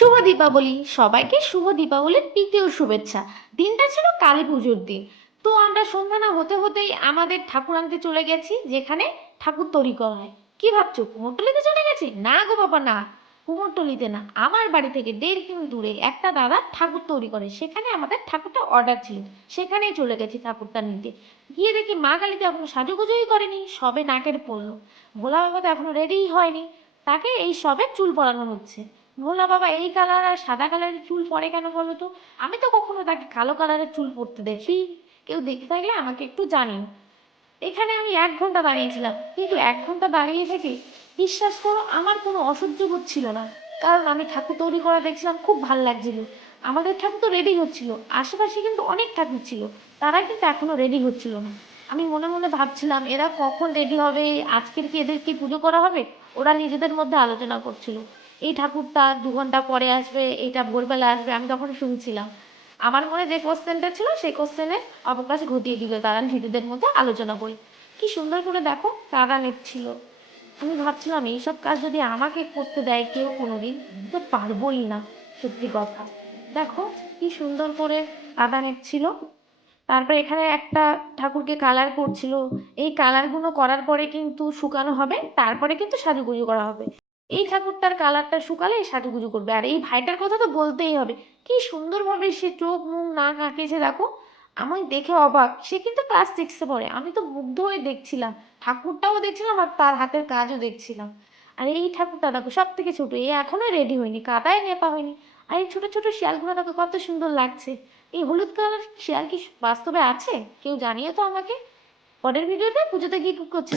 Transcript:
শুভ দীপাবলি, সবাইকে শুভ দীপাবলির তৃতীয় শুভেচ্ছা। দিনটা ছিল কালী পুজোর দিন। তো আমরা সন্ধ্যা না হতে হতেই আমাদের ঠাকুর আনতে চলে গেছি, যেখানে ঠাকুর তৈরি করা হয়। কি ভাবছো কুমোরটুলিতে চলে গেছি? না গো বাবা না, কুমোরটুলিতে না, আমার বাড়ি থেকে 1.5 কিমি দূরে একটা দাদা ঠাকুর তৈরি করে, সেখানে আমাদের ঠাকুরটা অর্ডার ছিল। সেখানেই চলে গেছি ঠাকুরটা নিতে। গিয়ে দেখি মা কালীতে এখনো সাজুগুজুই করেনি, সবে নাকের পড়লো। ভোলা বাবা তো এখনো রেডিই হয়নি, তাকে এই সবে চুল পরানো হচ্ছে। ভোলা বাবা এই কালার আর সাদা কালারের চুল পরে কেন বলো তো? আমি তো কখনো তাকে কালো কালারের চুল পরতে দেখি। কেউ দেখে থাকলে আমাকে একটু জানিও। এখানে আমি 1 ঘন্টা দাঁড়িয়েছিলাম, কিন্তু 1 ঘন্টা দাঁড়িয়ে থেকে বিশ্বাস করো আমার কোনো অসহ্য হচ্ছিল না। কারণ আমি ঠাকুর তৈরি করা দেখছিলাম, খুব ভাল লাগছিল। আমাদের ঠাকুর তো রেডি হচ্ছিল, আশেপাশে কিন্তু অনেক ঠাকুর ছিল, তারা কিন্তু এখনো রেডি হচ্ছিল না। আমি মনে মনে ভাবছিলাম এরা কখন রেডি হবে, আজকের কি এদের কি পুজো করা হবে? ওরা নিজেদের মধ্যে আলোচনা করছিল। এই ঠাকুরটা 2 ঘন্টা পরে আসবে, এটা ভোরবেলা আসবে, আমি তখন শুনছিলাম। আমার মনে যে কোশ্চেনটা ছিল সেই কোশ্চেনের অবকাশ ঘটিয়ে দিল তারা নিজেদের মধ্যে আলোচনা করে। কি সুন্দর করে দেখো কারা নিচ্ছিল। আমি ভাবছিলাম এইসব কাজ যদি আমাকে করতে দেয় কেউ কোনোদিন, তো পারবোই না। সত্যি কথা। দেখো কি সুন্দর করে কাদা নিচ্ছিল। তারপর এখানে একটা ঠাকুরকে কালার করছিল। এই কালারগুলো করার পরে কিন্তু শুকানো হবে, তারপরে কিন্তু সাজুগুজু করা হবে। এই ঠাকুরটার কালারটা শুকালে সাজুগুজু করবে। আর এই ভাইটার কথা তো বলতেই হবে, কি সুন্দরভাবে সে চোখ মুখ নাক আঁকেছে দেখো। আমি দেখে অবাক, সে কিন্তু ক্লাস 6-এ পড়ে। আমি তো মুগ্ধ হয়ে দেখছিলাম, ঠাকুরটাও দেখছিলাম আর তার হাতের কাজও দেখছিলাম। আর এই ঠাকুরটা দেখো সব থেকে ছোট, এ এখনো রেডি হয়নি, কাদায় নেপা হয়নি। আর এই ছোট ছোট শিয়ালগুলো দেখো কত সুন্দর লাগছে। এই হলুদ কালার শিয়াল কি বাস্তবে আছে? কেউ জানিয়ে তো আমাকে। পরের ভিডিওতে পুজোতে কি করছে